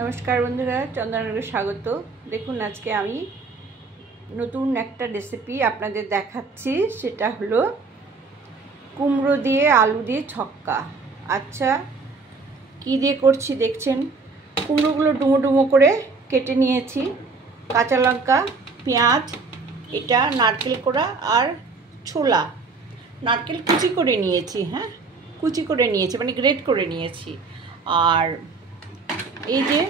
নমস্কার বন্ধুরা, চন্দননগরে স্বাগত। দেখুন আজকে আমি নতুন একটা রেসিপি আপনাদের দেখাচ্ছি। সেটা হলো কুমড়ো দিয়ে আলু দিয়ে ছক্কা। আচ্ছা, কি দিয়ে করছি দেখছেন। কুমড়োগুলো ডুমো ডুমো করে কেটে নিয়েছি, কাঁচা লঙ্কা, পেঁয়াজ, এটা নারকেল কোড়া আর ছোলা। নারকেল কুচি করে নিয়েছি, কুচি করে নিয়েছি মানে গ্রেট করে নিয়েছি। আর এই যে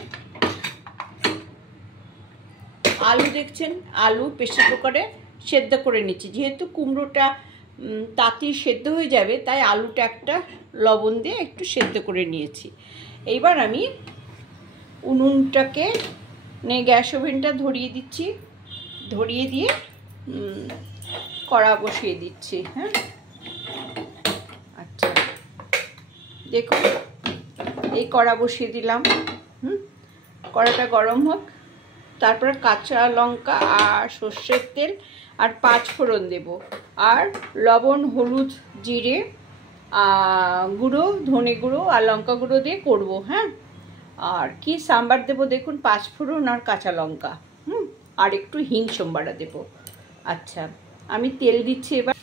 আলু দেখছেন, আলু প্রেসার কুকারে সেদ্ধ করে নিচ্ছি। যেহেতু কুমড়োটা তাড়াতাড়ি সেদ্ধ হয়ে যাবে, তাই আলুটা একটা লবণ দিয়ে একটু সেদ্ধ করে নিয়েছি। এইবার আমি উনুনটাকে গ্যাস ওভেনটা ধরিয়ে দিচ্ছি, ধরিয়ে দিয়ে কড়া বসিয়ে দিচ্ছি। আচ্ছা, দেখুন এই কড়া বসিয়ে দিলাম। কড়াটা গরম হোক, তারপরে কাঁচা লঙ্কা আর সর্ষের তেল আর 5 ফোড়ন দেব, আর লবণ, হলুদ, জিরে গুঁড়ো, ধনে গুঁড়ো আর লঙ্কা গুঁড়ো দিয়ে করবো। আর কি সাম্বার দেবো দেখুন, 5 ফোড়ন আর কাঁচা লঙ্কা, আর একটু হিং সম্বারা দেব। আচ্ছা, আমি তেল দিচ্ছি এবার।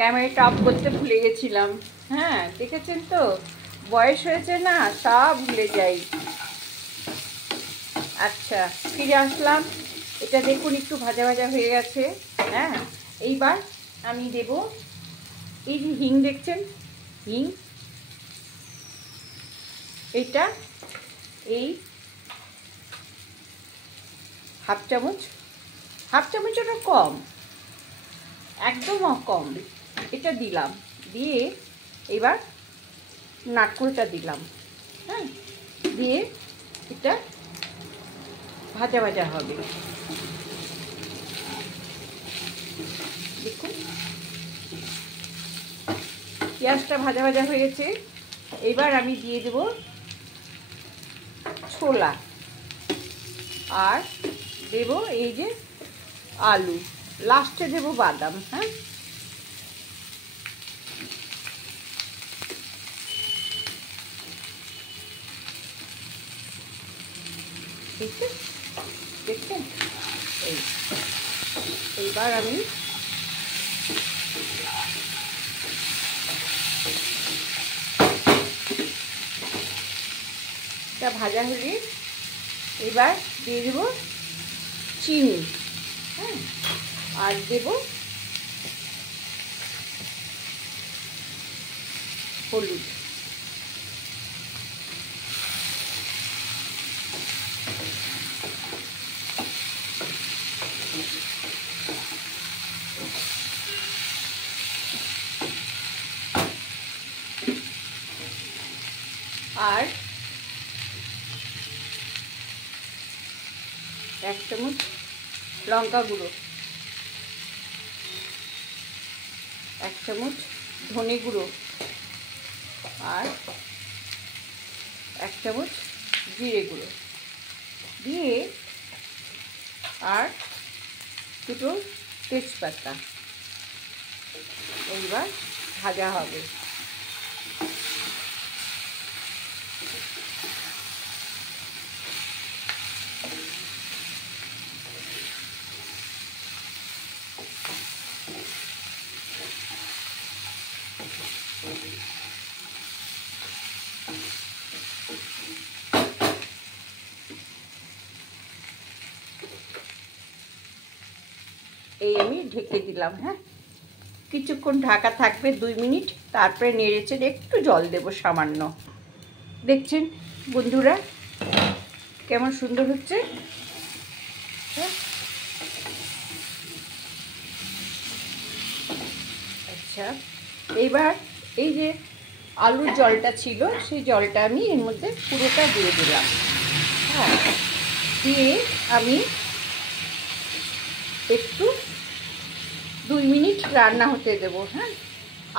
ক্যামেরাটা অফ করতে ভুলে গেছিলাম। দেখেছেন তো, বয়স হয়েছে না, সব ভুলে যাই। আচ্ছা, ফিরে আসলাম। এটা দেখুন একটু ভাজা ভাজা হয়ে গেছে। এইবার আমি দেব এই যে হিং দেখছেন, হিং, এটা এই হাফ চামচেরও কম, একদম কম, এটা দিলাম। দিয়ে এবার নারকেলটা দিলাম, দিয়ে এটা ভাজা ভাজা হবে। দেখুন পেঁয়াজটা ভাজা ভাজা হয়ে গেছে। এবার আমি দিয়ে দেব ছোলা, আর দেব এই যে আলু, লাস্টে দেব বাদাম। ঠিক আছে, দেখছেন? এইবার আমি এটা ভাজা হলে এবার দিয়ে দেবো চিনি, হ্যাঁ, আর দেবো হলুদ। আর 1 চামচ লঙ্কা গুঁড়ো, 1 চামচ ধনে গুঁড়ো, আর 1 চামচ জিরে গুঁড়ো দিয়ে, আর 2টো তেজপাতা। এইবার ভাজা হবে। এই আমি ঢেকে দিলাম। হ্যাঁ, কিছুক্ষণ ঢাকা থাকবে, 2 মিনিট, তারপরে নেড়েচেড়ে একটু জল দেব সামান্য। দেখছেন বন্ধুরা কেমন সুন্দর হচ্ছে। হ্যাঁ, আচ্ছা, এইবার এই যে আলুর জলটা ছিল সেই জলটা আমি এর মধ্যে পুরোটা দিয়ে দিলাম। হ্যাঁ, দিয়ে আমি একটু 2 মিনিট রান্না হতে দেবো। হ্যাঁ,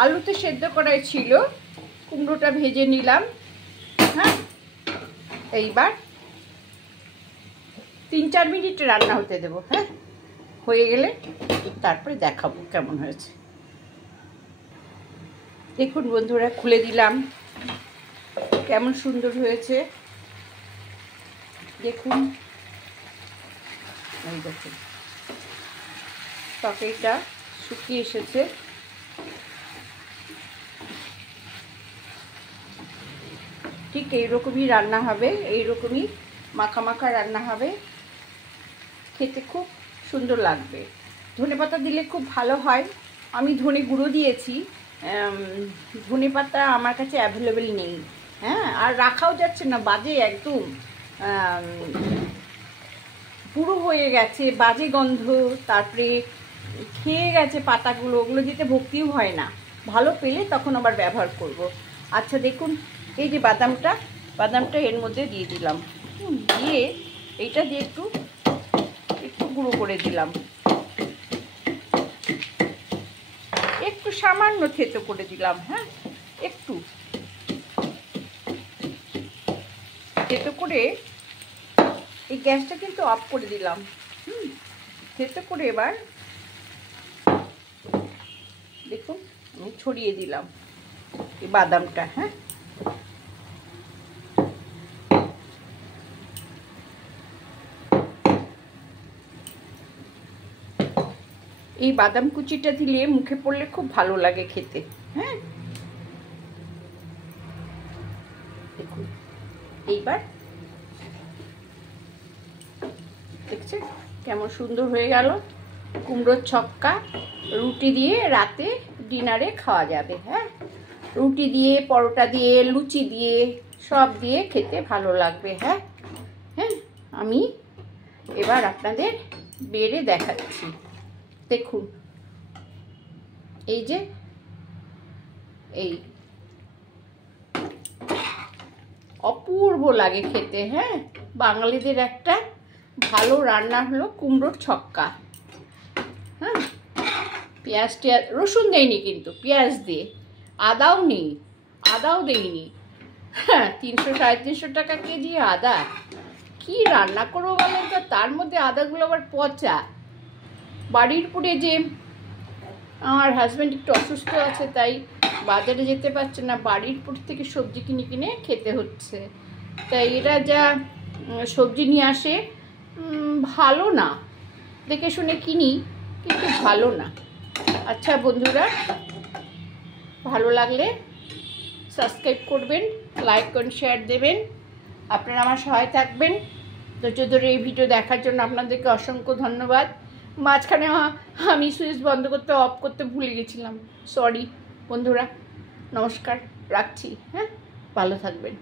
আলুতে সেদ্ধ করাই ছিল, কুমড়োটা ভেজে নিলাম। হ্যাঁ, এইবার 3-4 মিনিট রান্না হতে দেবো। হ্যাঁ, হয়ে গেলে তারপরে দেখাবো কেমন হয়েছে। দেখুন বন্ধুরা, খুলে দিলাম, কেমন সুন্দর হয়েছে দেখুন। এই দেখুন তরকারিটা শুকিয়ে এসেছে। ঠিক এইরকমই রান্না হবে, এইরকমই মাখা মাখা রান্না হবে, খেতে খুব সুন্দর লাগবে। ধনেপাতা দিলে খুব ভালো হয়। আমি ধনে গুঁড়ো দিয়েছি, ধনেপাতা আমার কাছে অ্যাভেলেবেল নেই। হ্যাঁ, আর রাখাও যাচ্ছে না, বাজে একদম, পুরো হয়ে গেছে, বাজে গন্ধ, তারপরে খেয়ে গেছে পাতাগুলো, ওগুলো দিতে ভক্তিও হয় না। ভালো পেলে তখন আবার ব্যবহার করব। আচ্ছা দেখুন, এই যে বাদামটা এর মধ্যে দিয়ে দিলাম, দিয়ে এইটা দিয়ে একটু গুঁড়ো করে দিলাম, একটু সামান্য থেতো করে দিলাম। হ্যাঁ, একটু থেতো করে এই গ্যাসটা কিন্তু অফ করে দিলাম। থেতো করে এবার দেখুন আমি ছড়িয়ে দিলাম এই বাদামটা। হ্যাঁ, এই বাদাম কুচিটা দিলে মুখে পড়লে খুব ভালো লাগে খেতে। হ্যাঁ, দেখুন এইবার দেখছেন কেমন সুন্দর হয়ে গেল কুমড়োর ছক্কা। রুটি দিয়ে রাতে ডিনারে খাওয়া যাবে। হ্যাঁ, রুটি দিয়ে, পরোটা দিয়ে, লুচি দিয়ে, সব দিয়ে খেতে ভালো লাগবে। হ্যাঁ হ্যাঁ, আমি এবার আপনাদের বেড়ে দেখাচ্ছি। দেখুন এই যে এই অপূর্ব লাগে খেতে। হ্যাঁ, বাঙালিদের একটা ভালো রান্না হলো কুমড়োর ছক্কা। হ্যাঁ, পেঁয়াজ টিয়াজ, রসুন দেয়নি কিন্তু, পেঁয়াজ দিয়ে, আদাও নেই, আদাও দেয়নি। হ্যাঁ, 300-350 টাকা কেজি আদা, কি রান্না করবো বলেন তো? তার মধ্যে আদাগুলো আবার পচা। বাড়ির উপরে যে আমার হাজব্যান্ড একটু অসুস্থ আছে, তাই বাজারে যেতে পারছে না, বাড়ির উপর থেকে সবজি কিনে কিনে খেতে হচ্ছে। তাই এরা যা সবজি নিয়ে আসে, ভালো না, দেখে শুনে কিনি কিন্তু ভালো না। আচ্ছা বন্ধুরা, ভালো লাগলে সাবস্ক্রাইব করবেন, লাইক করুন, শেয়ার দেবেন, আপনারা আমার সহায় থাকবেন। ধৈর্য ধরে এই ভিডিও দেখার জন্য আপনাদেরকে অসংখ্য ধন্যবাদ। মাঝখানে আমি সুইচ বন্ধ করতে অফ করতে ভুলে গেছিলাম, সরি বন্ধুরা। নমস্কার, রাখছি। হ্যাঁ, ভালো থাকবেন।